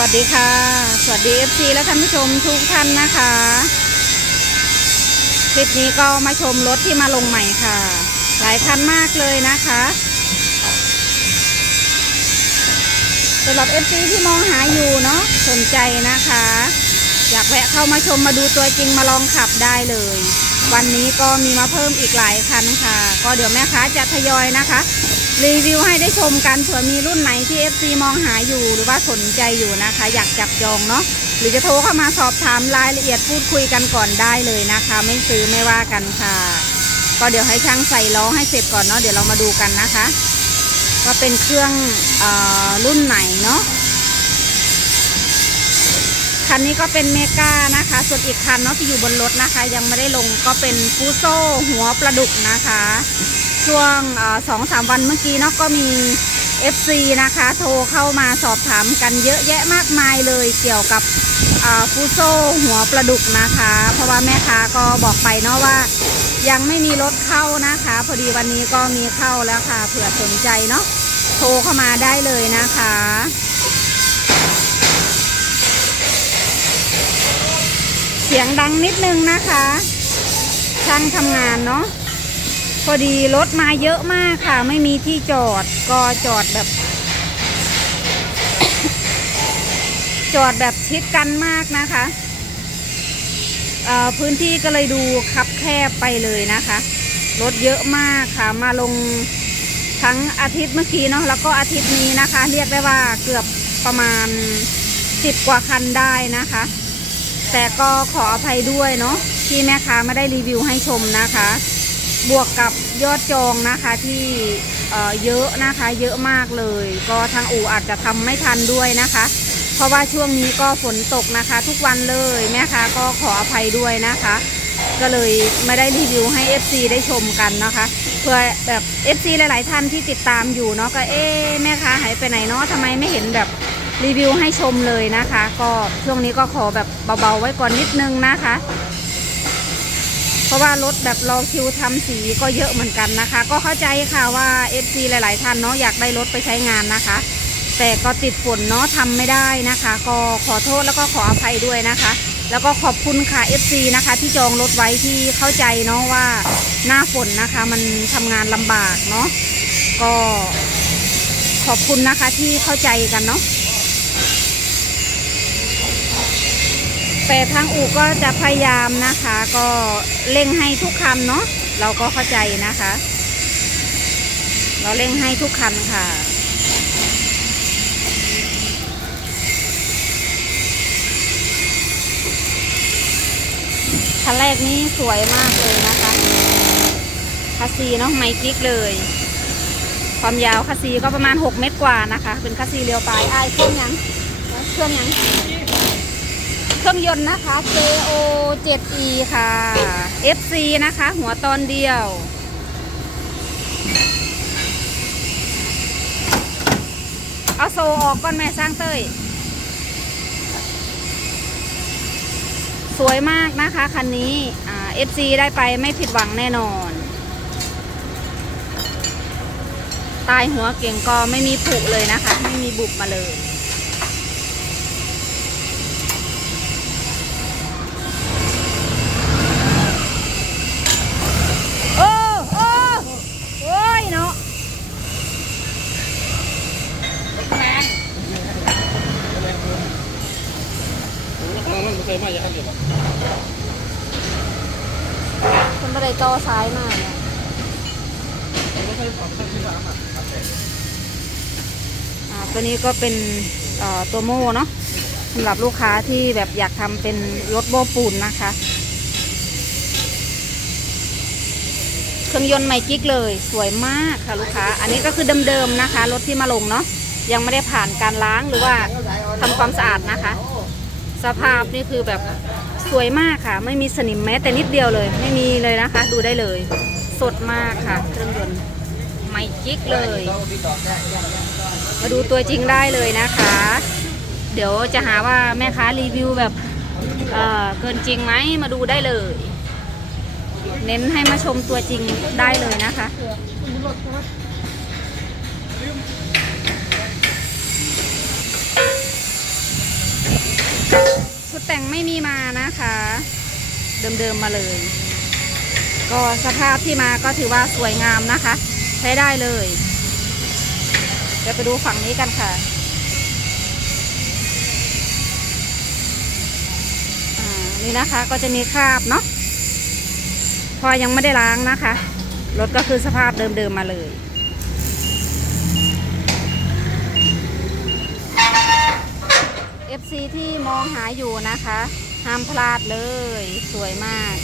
วัสดีค่ะ สวัสดี FC และท่านผู้ชมทุกท่านนะคะ คลิปนี้ก็มาชมรถที่มาลงใหม่ค่ะ หลายคันมากเลยนะคะสำหรับ FC ที่มองหาอยู่เนาะสนใจนะคะ อยากแวะเข้ามาชมมาดูตัวจริงมาลองขับได้เลย วันนี้ก็มีมาเพิ่มอีกหลายคันค่ะ ก็เดี๋ยวแม่ค้าจะทยอยนะคะ รีวิวให้ได้ชมกันเผื่อมีรุ่นไหนที่ FC มองหาอยู่หรือว่าสนใจอยู่นะคะ อยากจับจองเนาะหรือจะโทรเข้ามาสอบถามรายละเอียดพูดคุยกันก่อนได้เลยนะคะ ไม่ซื้อไม่ว่ากันค่ะ ก็เดี๋ยวให้ช่างใส่ล้อให้เสร็จก่อนเนาะเดี๋ยวเรามาดูกันนะคะว่าเป็นเครื่องเออรุ่นไหนเนาะคันนี้ก็เป็นเมกานะคะ ส่วนอีกคันเนาะที่อยู่บนรถนะคะ ยังไม่ได้ลงก็เป็นฟูโซหัวปลาดุกนะคะ ช่วงสองสามวันเมื่อกี้เนาะก็มี FC นะคะ โทรเข้ามาสอบถามกันเยอะแยะมากมายเลยเกี่ยวกับฟูโซหัวปลาดุกนะคะ เพราะว่าแม่ค้าก็บอกไปเนาะว่า ยังไม่มีรถเข้านะคะ พอดีวันนี้ก็มีเข้าแล้วค่ะเผื่อสนใจเนาะโทรเข้ามาได้เลยนะคะเสียงดังนิดนึงนะคะช่างทำงานเนาะ พอดีรถมาเยอะมากค่ะ ไม่มีที่จอดก็จอดแบบ จอดแบบชิดกันมากนะคะพื้นที่ก็เลยดูคับแคบไปเลยนะคะรถเยอะมากค่ะ มาลงทั้งอาทิตย์เมื่อกี้เนาะแล้วก็อาทิตย์นี้นะคะ เรียกได้ว่าเกือบประมาณสิบกว่าคันได้นะคะ แต่ก็ขออภัยด้วยเนาะที่แม่ค้าไม่ได้รีวิวให้ชมนะคะ บวกกับยอดจองนะคะที่เเยอะนะคะ เยอะมากเลย ก็ทางอู่อาจจะทำไม่ทันด้วยนะคะ เพราะว่าช่วงนี้ก็ฝนตกนะคะ ทุกวันเลยแม่ค้าก็ขออภัยด้วยนะคะ ก็เลยไม่ได้รีวิวให้ FC ได้ชมกันนะคะเพื่อแบบ FC หลาย ๆ ท่านที่ติดตามอยู่เนาะก็เอ๊แม่ค้าหายไปไหนเนาะทำไมไม่เห็นแบบรีวิวให้ชมเลยนะคะ ก็ช่วงนี้ก็ขอแบบเบา ๆ ไว้ก่อนนิดนึงนะคะ เพราะว่ารถแบบรอคิวทำสีก็เยอะเหมือนกันนะคะ ก็เข้าใจค่ะว่า FC หลาย ๆ ท่านเนาะอยากได้รถไปใช้งานนะคะ แต่ก็ติดฝนเนาะทำไม่ได้นะคะ ก็ขอโทษแล้วก็ขออภัยด้วยนะคะ แล้วก็ขอบคุณค่ะ FC นะคะ ที่จองรถไว้ที่เข้าใจเนาะว่าหน้าฝนนะคะมันทำงานลำบากเนาะก็ขอบคุณนะคะที่เข้าใจกันเนาะ แต่ทางอู่ก็จะพยายามนะคะ ก็เร่งให้ทุกคันเนาะเราก็เข้าใจนะคะ เราเร่งให้ทุกคันค่ะคันแรกนี้สวยมากเลยนะคะคัสซีเนาะไมจิกเลย ความยาวคัสซีก็ประมาณ 6 เมตรกว่านะคะ เป็นคัสซีเรียวปลายไอายเครื่องยังเครื่องยัง เครื่องยนต์นะคะ JO 7E ค่ะ FC นะคะ หัวตอนเดียว เอาโซออกก่อนแม่สร้างเต้ย สวยมากนะคะ คันนี้ FC ได้ไปไม่ผิดหวังแน่นอน ตายหัวเก่งก็ไม่มีผุเลยนะคะ ไม่มีบุบมาเลย โอ้โอ้โอ้ยเนาะ มันเคยมาอย่างนั้นเลยปะ คนบันไดต่อซ้ายมาเนี่ยไม่เคยขับตั้งที่ร้านอ่าตัวนี้ก็เป็นเอ่อตัวโม่เนาะสำหรับลูกค้าที่แบบอยากทำเป็นรถโม้ปูนนะคะ เครื่องยนต์ใหม่กิ๊กเลยสวยมากค่ะลูกค้า อันนี้ก็คือเดิมๆนะคะ รถที่มาลงเนาะยังไม่ได้ผ่านการล้างหรือว่าทำความสะอาดนะคะ สภาพนี่คือแบบ สวยมากค่ะ ไม่มีสนิมแม้แต่นิดเดียวเลย ไม่มีเลยนะคะ ดูได้เลย สดมากค่ะ เครื่องยนต์ใหม่กิ๊กเลย มาดูตัวจริงได้เลยนะคะ เดี๋ยวจะหาว่าแม่ค้ารีวิวแบบเออเกินจริงไหมมาดูได้เลย เน้นให้มาชมตัวจริงได้เลยนะคะ ชุดแต่งไม่มีมานะคะ เดิมๆมาเลย ก็สภาพที่มาก็ถือว่าสวยงามนะคะ ใช้ได้เลยเดี๋ยวไปดูฝั่งนี้กันค่ะอ่านี่นะคะก็จะมีคราบเนาะพอยังไม่ได้ล้างนะคะ รถก็คือสภาพเดิมๆมาเลย FC ที่มองหาอยู่นะคะ ห้ามพลาดเลย สวยมาก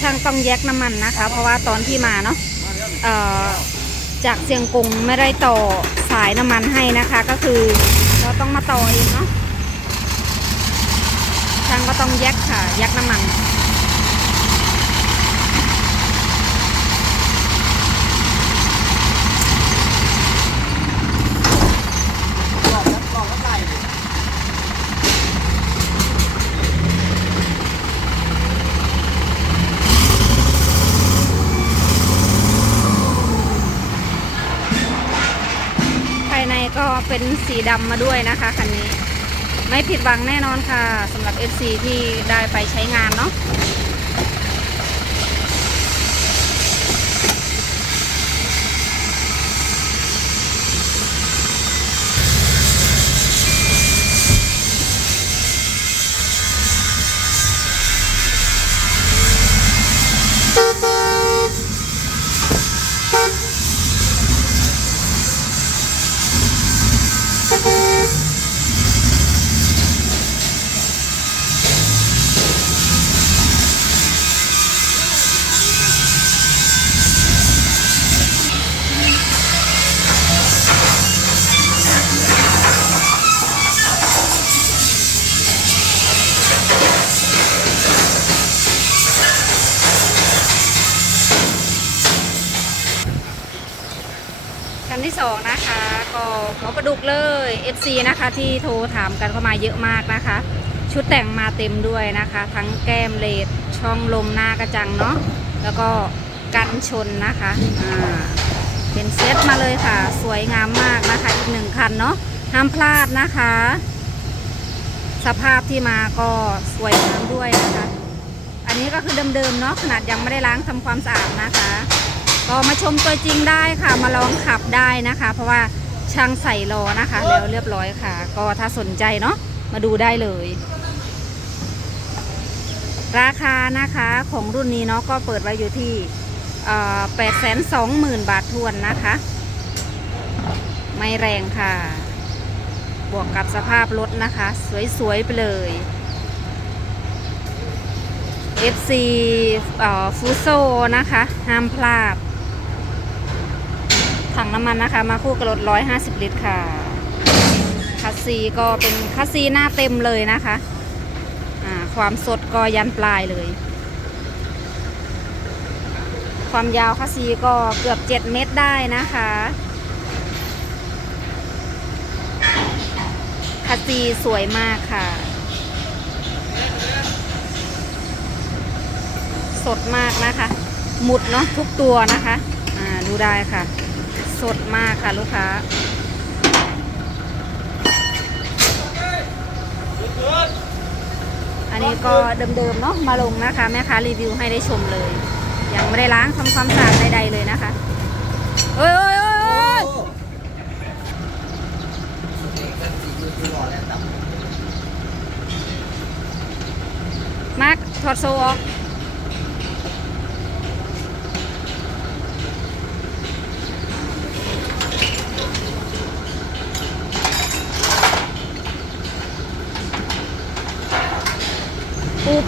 ช่างต้องแยกน้ำมันนะคะ เพราะว่าตอนที่มาเนาะ จากเซียงกงไม่ได้ต่อสายน้ำมันให้นะคะ ก็คือเราต้องมาต่อเองเนาะช่างก็ต้องแยกค่ะแยกน้ำมัน ลองลองก็ได้ ภายในก็ เป็นสีดำมาด้วยนะคะคันนี้ ไม่ผิดหวังแน่นอนค่ะสำหรับ FC ที่ได้ไปใช้งานเนาะ คันที่สองนะคะ ก็หัวประดุกเลย FC นะคะที่โทรถามกันเข้ามาเยอะมากนะคะ ชุดแต่งมาเต็มด้วยนะคะ ทั้งแก้มเลดช่องลมหน้ากระจังเนาะแล้วก็กันชนนะคะอ่าเป็นเซตมาเลยค่ะ สวยงามมากนะคะ อีกหนึ่งคันเนาะห้ามพลาดนะคะ สภาพที่มาก็สวยงามด้วยนะคะ อันนี้ก็คือเดิมๆเนาะขนาดยังไม่ได้ล้างทำความสะอาดนะคะ ก็มาชมตัวจริงได้ค่ะ มาลองขับได้นะคะ เพราะว่าช่างใส่รอนะคะ แล้วเรียบร้อยค่ะ ก็ถ้าสนใจเนาะมาดูได้เลย ราคานะคะของรุ่นนี้เนาะก็เปิดไว้อยู่ที่แปดแสนสองหมื่นบาททวนนะคะ ไม่แรงค่ะ บวกกับสภาพรถนะคะ สวยๆไปเลย FC ฟูโซนะคะ ห้ามพลาด ถังน้ำมันนะคะ มาคู่กับรถ150 ลิตรค่ะ คัสซีก็เป็นคัสซีหน้าเต็มเลยนะคะความสดก็ยันปลายเลย ความยาวคัสซีก็เกือบ 7 เมตรได้นะคะคัสซีสวยมากค่ะ สดมากนะคะ หมุดเนาะทุกตัวนะคะ อ่า ดูได้ค่ะ สดมากค่ะลูกค้าอันนี้ก็เดิมๆเนาะมาลงนะคะ แม่ค้ารีวิวให้ได้ชมเลย ยังไม่ได้ล้างทำความสะอาดใดๆเลยนะคะเอ้ยเอ้ยเอ้ยเอ้ยมาร์คถอดโซ่ออก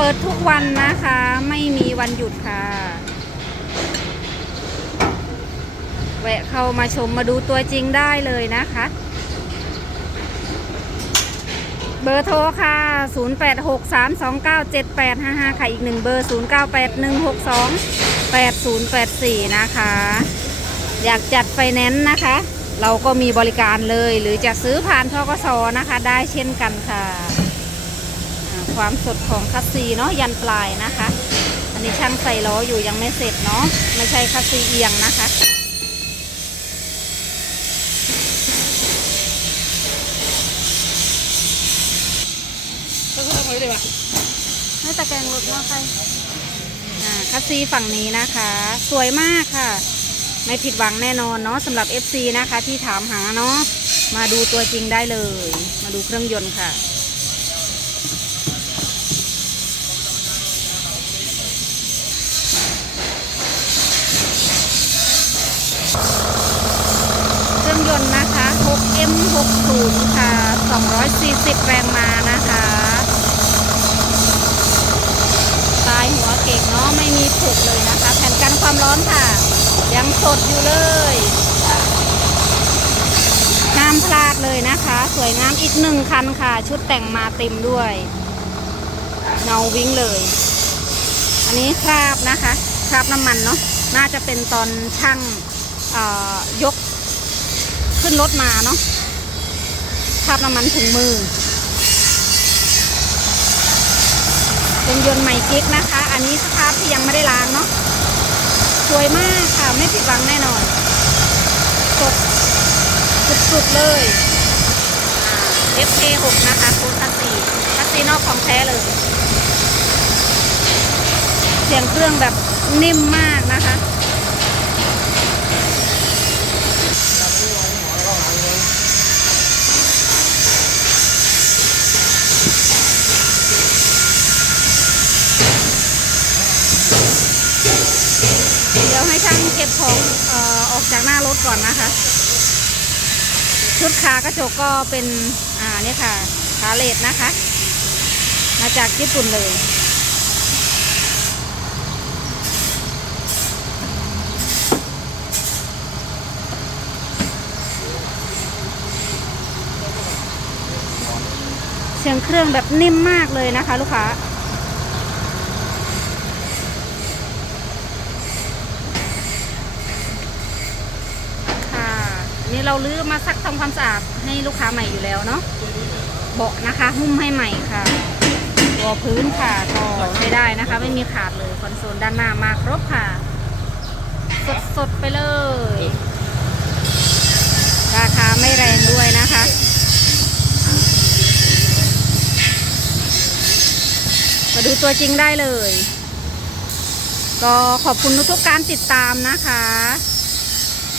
เปิดทุกวันนะคะ ไม่มีวันหยุดค่ะ แวะเข้ามาชมมาดูตัวจริงได้เลยนะคะ เบอร์โทรค่ะ 0863297855 ค่ะ อีกหนึ่งเบอร์ 0981628084 นะคะ อยากจัดไฟแนนซ์นะคะ เราก็มีบริการเลย หรือจะซื้อผ่านทกสนะคะ ได้เช่นกันค่ะ ความสดของคัสซีเนาะยันปลายนะคะ อันนี้ช่างใส่ล้ออยู่ยังไม่เสร็จเนาะไม่ใช่คัสซีเอียงนะคะก็คือทำไมได้ปะให้ตะแกรงรถมาใครอ่าคัสซีฝั่งนี้นะคะ สวยมากค่ะ ไม่ผิดหวังแน่นอนเนาะสำหรับ FC นะคะที่ถามหาเนาะมาดูตัวจริงได้เลย มาดูเครื่องยนต์ค่ะ 60 ค่ะ 240 แรงมานะคะตายหัวเก่งเนาะไม่มีผุเลยนะคะ แผ่นกันความร้อนค่ะ ยังสดอยู่เลยห้ามพลาดเลยนะคะ สวยงามอีกหนึ่งคันค่ะ ชุดแต่งมาเต็มด้วย เงาวิ่งเลย อันนี้คราบนะคะคราบน้ำมันเนาะน่าจะเป็นตอนช่างเอ่อยกขึ้นรถมาเนาะ ราบน้ำมันถุงมือ เป็นยนต์ใหม่กิ๊กนะคะ อันนี้สภาพที่ยังไม่ได้ล้างเนาะสวยมากค่ะ ไม่ผิดหวังแน่นอนสดสุดๆเลยอ่า FK6 นะคะคูคัสซีคัสซีนอกของแท้เลย เสียงเครื่องแบบนิ่มมากนะคะ เดี๋ยวให้ ช่างเก็บของเอ่อออกจากหน้ารถก่อนนะคะ ชุดขากระจกก็เป็นอ่าเนี่ยค่ะขาเลดนะคะ มาจากญี่ปุ่นเลยเสียงเครื่องแบบนิ่มมากเลยนะคะ ลูกค้า ค่ะอันนี่ เราลื้อมาซักทำความสะอาดให้ลูกค้าใหม่อยู่แล้วเนาะเบาะนะคะ หุ้มให้ใหม่ค่ะตัวพื้นค่ะก็ไม่ได้นะคะ ไม่มีขาดเลยคอนโซลด้านหน้ามาครบค่ะสดสดๆไปเลย ราคาไม่แรงด้วยนะคะมาดูตัวจริงได้เลย ก็ขอบคุณทุกการติดตามนะคะ